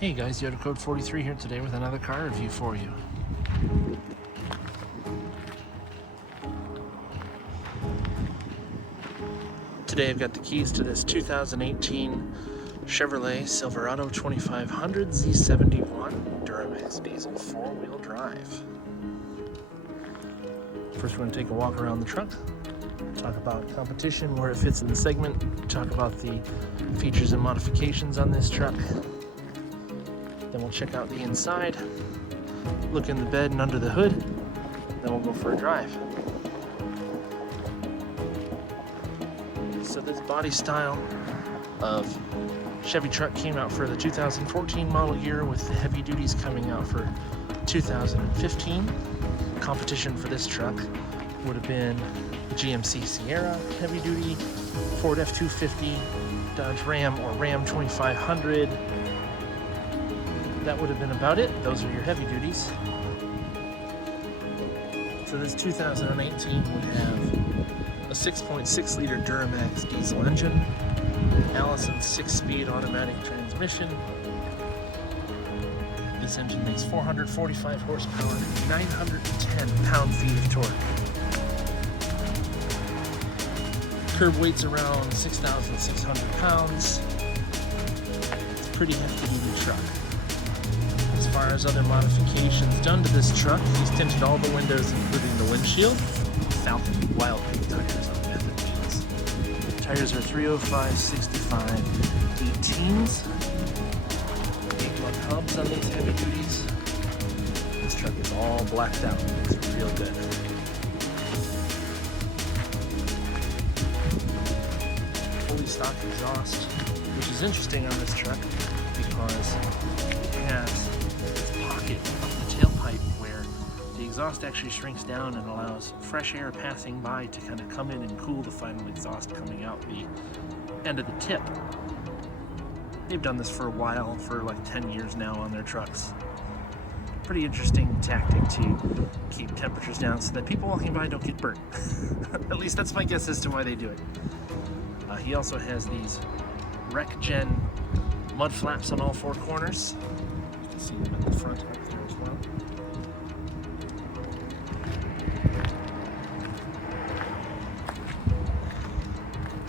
Hey guys, Yoda Code 43 here today with another car review for you. Today I've got the keys to this 2018 Chevrolet Silverado 2500 Z71 Duramax diesel 4-wheel drive. First we're going to take a walk around the truck, talk about competition, where it fits in the segment, talk about the features and modifications on this truck. Then we'll check out the inside, look in the bed and under the hood, then we'll go for a drive. So this body style of Chevy truck came out for the 2014 model year, with the heavy duties coming out for 2015. Competition for this truck would have been the GMC Sierra heavy duty, Ford F-250, Dodge Ram or Ram 2500. That would have been about it. Those are your heavy duties. So this 2018 would have a 6.6 liter Duramax diesel engine, Allison 6-speed automatic transmission. This engine makes 445 horsepower, 910 pound-feet of torque. Curb weight's around 6,600 pounds. It's a pretty hefty duty truck. As far as other modifications done to this truck, he's tinted all the windows including the windshield. Falcon Wild Pink tires on method wheels. Tires are 305/65 18s. 8-month hubs on these heavy duties. This truck is all blacked out. Looks real good. Fully stock exhaust, which is interesting on this truck because it has pocket of the tailpipe where the exhaust actually shrinks down and allows fresh air passing by to kind of come in and cool the final exhaust coming out the end of the tip. They've done this for a while, for like 10 years now on their trucks. Pretty interesting tactic to keep temperatures down so that people walking by don't get burnt. At least that's my guess as to why they do it. He also has these Rec Gen mud flaps on all four corners. You can see them at the front up there as well.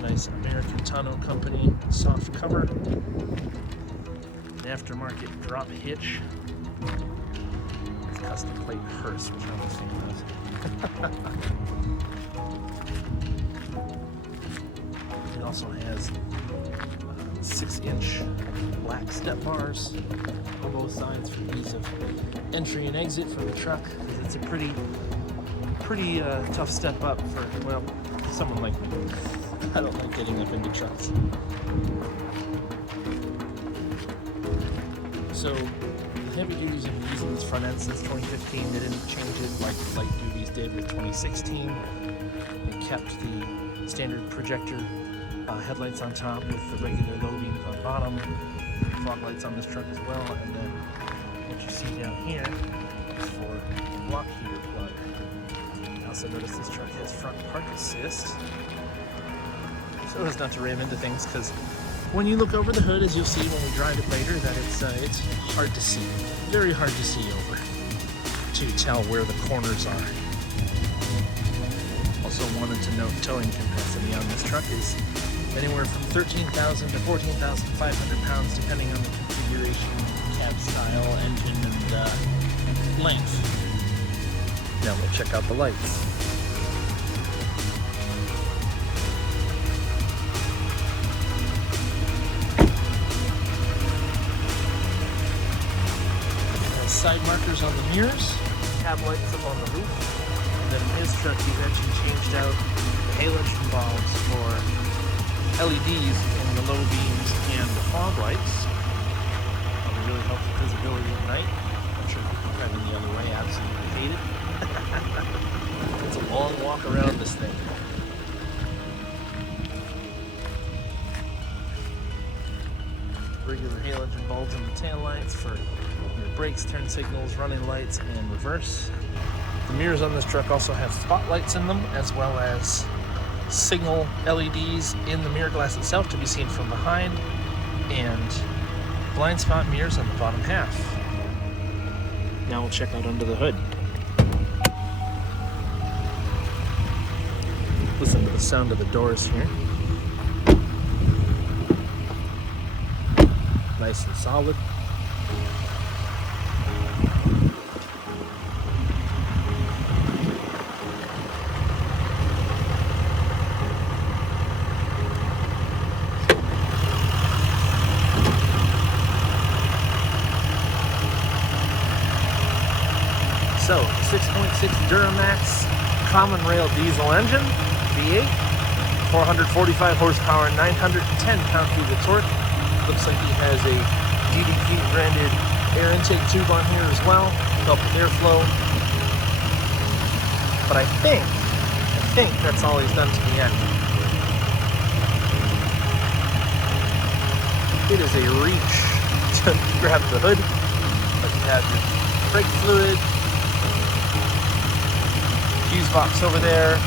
Nice American Tonneau Company soft cover. An aftermarket drop hitch. It's custom plate hearse, which I'm a fan of. It also has 6-inch black step bars on both sides for ease of entry and exit from the truck. It's a pretty tough step up for, well, someone like me. I don't like getting up into trucks. So the heavy duties have been using this front end since 2015. They didn't change it like the light duties did with 2016. They kept the standard projector headlights on top with the regular low beams on bottom, fog lights on this truck as well, and then what you see down here is for the block heater plug. I also notice this truck has front park assist, so as not to ram into things, because when you look over the hood, as you'll see when we drive it later, that it's hard to see, very hard to see over, to tell where the corners are. Also wanted to note towing capacity on this truck is anywhere from 13,000 to 14,500 pounds, depending on the configuration, cab style, engine, and length. Now we'll check out the lights. Side markers on the mirrors, cab lights up on the roof, and then in his truck he's actually changed out the halogen bulbs for LEDs in the low beams and the fog lights. That'll really help with visibility at night. I'm sure people driving the other way absolutely hate it. It's a long walk around this thing. Regular halogen bulbs in the tail lights for your brakes, turn signals, running lights, and reverse. The mirrors on this truck also have spotlights in them, as well as signal LEDs in the mirror glass itself to be seen from behind, and blind spot mirrors on the bottom half. Now we'll check out under the hood. Listen to the sound of the doors here. Nice and solid. So, 6.6 Duramax common rail diesel engine, V8, 445 horsepower, 910 pound-feet of torque. Looks like he has a DDP branded air intake tube on here as well, to help with airflow. But I think that's all he's done to the engine. It is a reach to grab the hood, but you have your brake fluid, fuse box over there,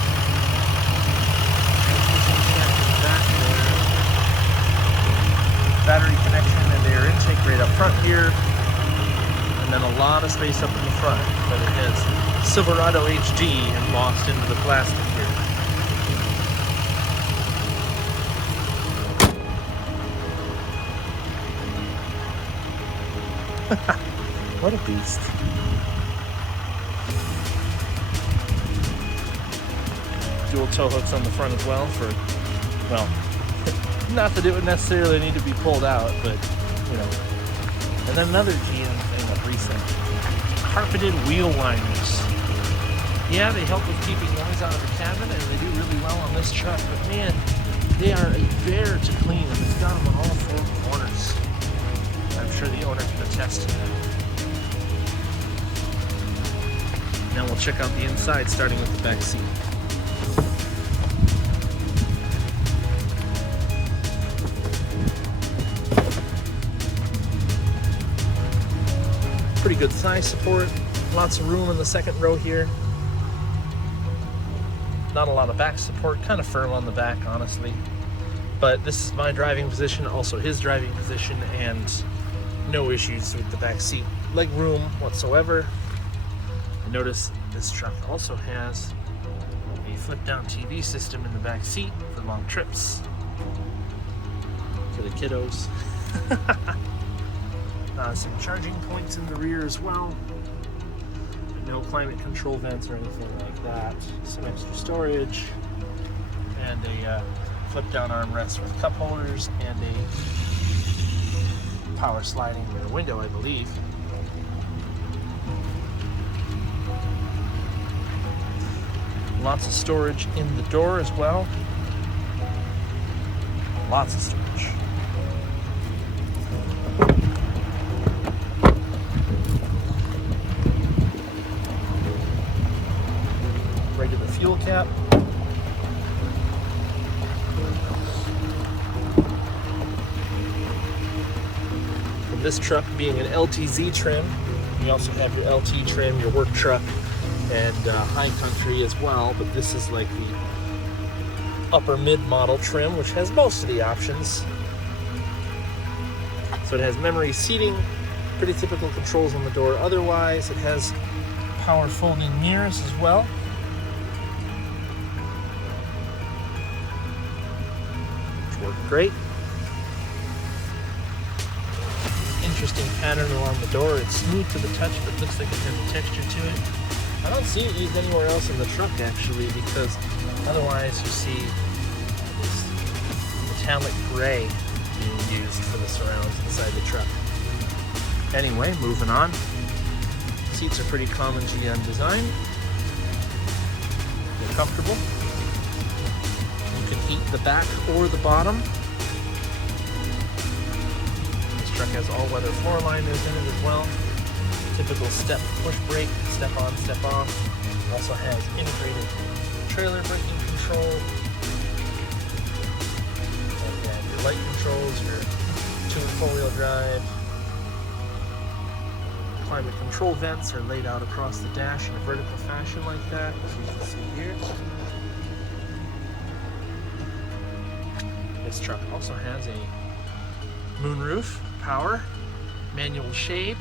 battery connection and air intake right up front here, and then a lot of space up in the front, but it has Silverado HD embossed into the plastic here. What a beast. Dual tow hooks on the front as well for, well, not that it would necessarily need to be pulled out, but, you know. And then another GM thing of recent, carpeted wheel liners. Yeah, they help with keeping noise out of the cabin, and they do really well on this truck, but man, they are a bear to clean, and it's got them on all four corners. I'm sure the owner can attest to that. Now we'll check out the inside, starting with the back seat. Pretty good thigh support, lots of room in the second row here. Not a lot of back support, kind of firm on the back, honestly. But this is my driving position, also his driving position, and no issues with the back seat leg room whatsoever. I notice this truck also has a flip-down TV system in the back seat for long trips for the kiddos. Some charging points in the rear as well. No climate control vents or anything like that. Some extra storage and a flip-down armrest with cup holders and a power sliding rear window, I believe. Lots of storage in the door as well. Lots of storage. Regular fuel cap. And this truck being an LTZ trim, you also have your LT trim, your work truck, and high country as well, but this is like the upper mid model trim, which has most of the options. So it has memory seating, pretty typical controls on the door. Otherwise, it has power folding mirrors as well. Which work great. Interesting pattern along the door. It's smooth to the touch, but looks like it has a texture to it. I don't see it used anywhere else in the truck, actually, because otherwise you see this metallic gray being used for the surrounds inside the truck. Anyway, moving on. Seats are pretty common GM design. They're comfortable. You can heat the back or the bottom. This truck has all-weather floor liners in it as well. Typical step push brake, step on, step off. Also has integrated trailer braking control. And then your light controls, your 2 and 4-wheel drive. Climate control vents are laid out across the dash in a vertical fashion like that, as you can see here. This truck also has a Moonroof, power, manual shade,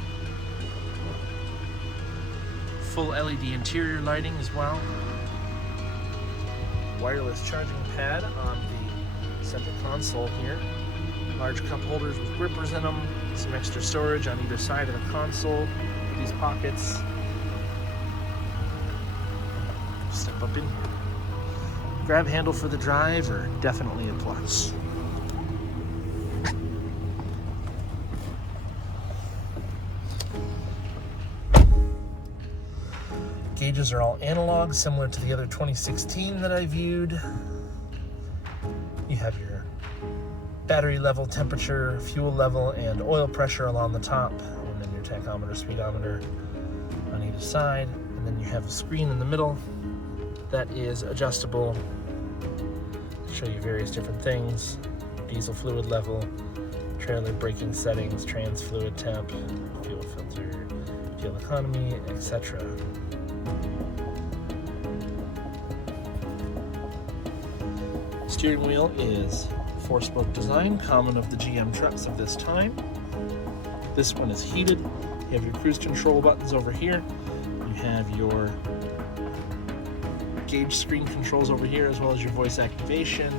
full LED interior lighting as well. Wireless charging pad on the center console here. Large cup holders with grippers in them. Some extra storage on either side of the console. These pockets. Step up in here. Grab handle for the drive are definitely a plus. Gauges are all analog, similar to the other 2016 that I viewed. You have your battery level, temperature, fuel level, and oil pressure along the top, and then your tachometer, speedometer on either side. And then you have a screen in the middle that is adjustable to show you various different things: diesel fluid level, trailer braking settings, trans fluid temp, fuel filter, fuel economy, etc. Steering wheel is 4-spoke design, common of the GM trucks of this time. This one is heated. You have your cruise control buttons over here. You have your gauge screen controls over here, as well as your voice activation.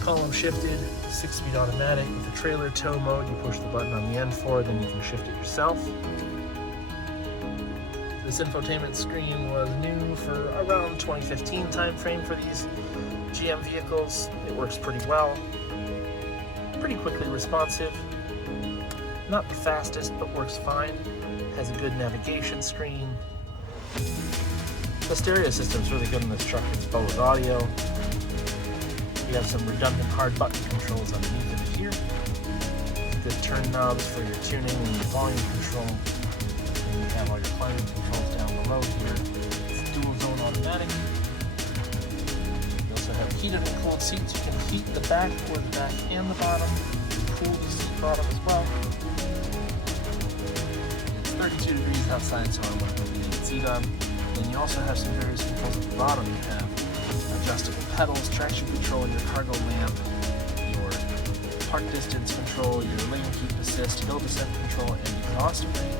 Column shifted, 6-speed automatic with the trailer tow mode. You push the button on the end for, then you can shift it yourself. This infotainment screen was new for around 2015 timeframe for these GM vehicles. It works pretty well, pretty quickly responsive, not the fastest, but works fine. Has a good navigation screen. The stereo system is really good in this truck. It's Bose audio. You have some redundant hard button controls underneath of it here. Good turn knobs for your tuning and your volume control. And you have all your climate controls down below here. It's dual zone automatic. Have heated and cooled seats. You can heat the back or the back and the bottom. Cool the seat bottom as well. It's 32 degrees outside, so I want to put the heated seat on. And you also have some various controls at the bottom. You have adjustable pedals, traction control, your cargo lamp, your park distance control, your lane keep assist, hill descent control, and exhaust brake.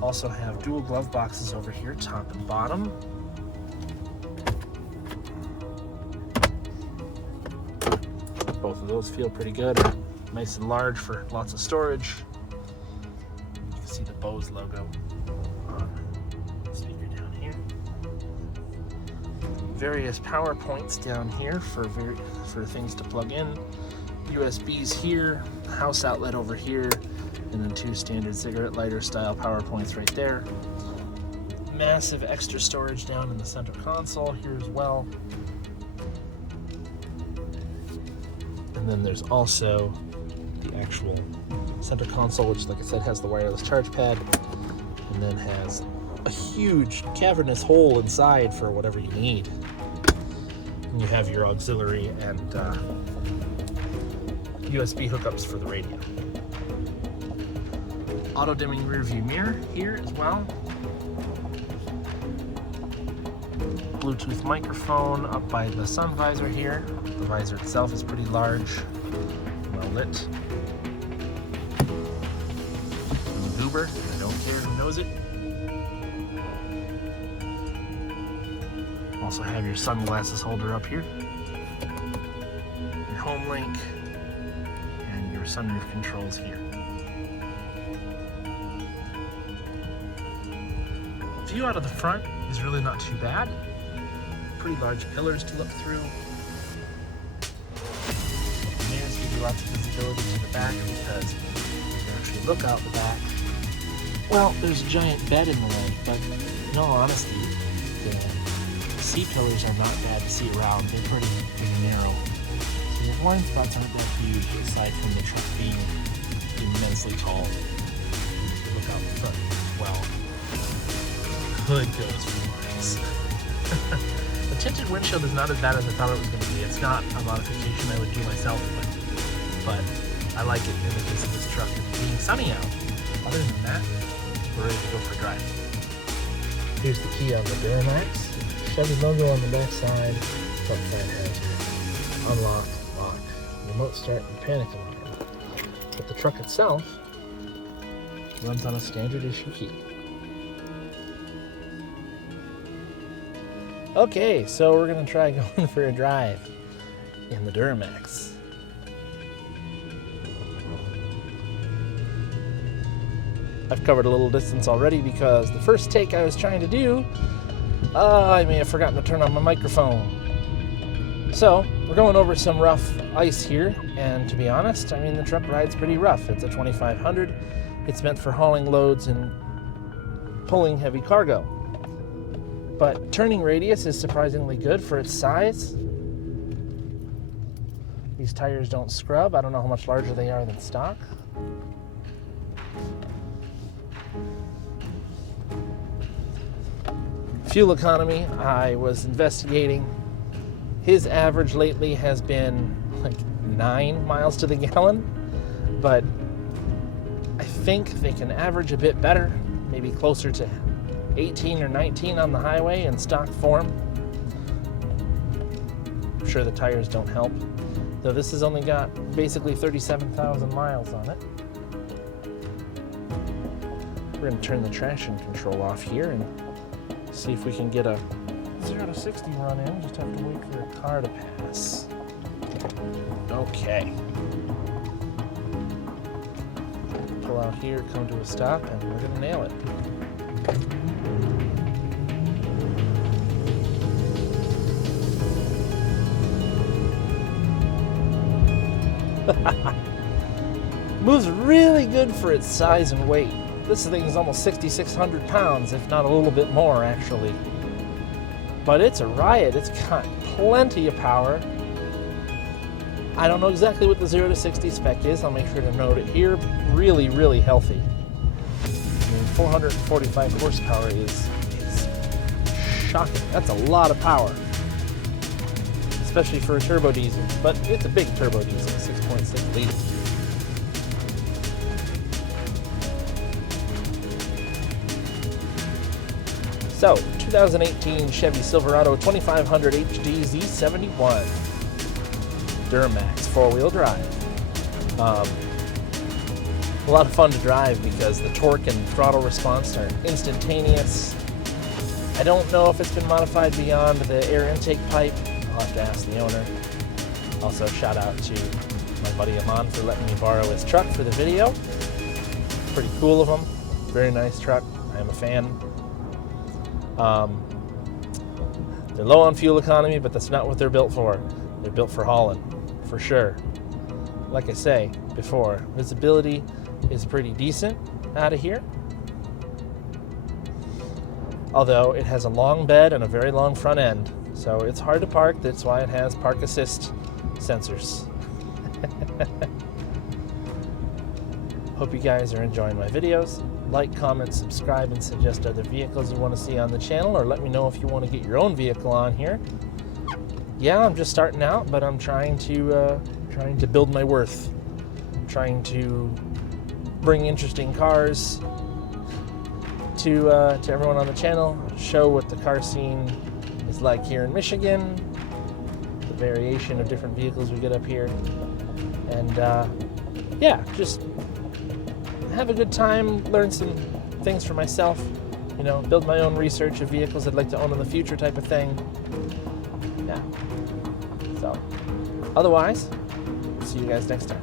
Also have dual glove boxes over here, top and bottom. Both of those feel pretty good. Nice and large for lots of storage. You can see the Bose logo on the speaker down here. Various power points down here for things to plug in. USBs here, house outlet over here, and then 2 standard cigarette lighter style power points right there. Massive extra storage down in the center console here as well. And then there's also the actual center console, which, like I said, has the wireless charge pad, and then has a huge cavernous hole inside for whatever you need. And you have your auxiliary and USB hookups for the radio. Auto dimming rear view mirror here as well. Bluetooth microphone up by the sun visor here. The visor itself is pretty large, well lit. Goober, I don't care who knows it. Also have your sunglasses holder up here. Your home link and your sunroof controls here. View out of the front is really not too bad. Pretty large pillars to look through. The mirrors give you lots of visibility to the back because you can actually look out the back. Well, there's a giant bed in the way, but in all honesty, the C-pillars are not bad to see around. They're pretty narrow. So your blind spots aren't that huge, aside from the truck being immensely tall. You look out the front as well. Hood goes for miles. The tinted windshield is not as bad as I thought it was going to be. It's not a modification I would do myself, but I like it in the case of this truck. It's being sunny out. Other than that, we're ready to go for a drive. Here's the key on the Duramax. Chevy logo on the back side. truck that has unlock, lock, remote start, and panic alarm. But the truck itself runs on a standard issue key. Okay, so we're gonna try going for a drive in the Duramax. I've covered a little distance already because the first take I was trying to do, I may have forgotten to turn on my microphone. So, we're going over some rough ice here, and to be honest, I mean, the truck rides pretty rough. It's a 2500. It's meant for hauling loads and pulling heavy cargo. But turning radius is surprisingly good for its size. These tires don't scrub. I don't know how much larger they are than stock. Fuel economy, I was investigating. His average lately has been like 9 miles to the gallon, but I think they can average a bit better, maybe closer to 18 or 19 on the highway in stock form. I'm sure the tires don't help, though this has only got basically 37,000 miles on it. We're going to turn the traction control off here and see if we can get a 0 to 60 run in. Just have to wait for a car to pass. Okay. Pull out here, come to a stop, and we're going to nail it. Moves really good for its size and weight. This thing is almost 6,600 pounds, if not a little bit more, actually. But it's a riot. It's got plenty of power. I don't know exactly what the 0 to 60 spec is. I'll make sure to note it here. Really, really healthy. I mean, 445 horsepower is shocking. That's a lot of power, especially for a turbo diesel. But it's a big turbo diesel, 6.6 liters. So, 2018 Chevy Silverado 2500 HD Z71 Duramax 4-wheel drive. A lot of fun to drive because the torque and throttle response are instantaneous. I don't know if it's been modified beyond the air intake pipe. I'll have to ask the owner. Also, shout out to my buddy Aman for letting me borrow his truck for the video. Pretty cool of him. Very nice truck. I am a fan. They're low on fuel economy, but that's not what they're built for. They're built for hauling, for sure. Like I say before, visibility is pretty decent out of here. Although it has a long bed and a very long front end, so it's hard to park. That's why it has park assist sensors. Hope you guys are enjoying my videos. Like, comment, subscribe, and suggest other vehicles you want to see on the channel, or let me know if you want to get your own vehicle on here. Yeah, I'm just starting out, but I'm trying to build my worth. Trying to bring interesting cars to everyone on the channel. Show what the car scene is like here in Michigan. The variation of different vehicles we get up here, and yeah, just have a good time, learn some things for myself, you know, build my own research of vehicles I'd like to own in the future type of thing. Yeah. So, otherwise, see you guys next time.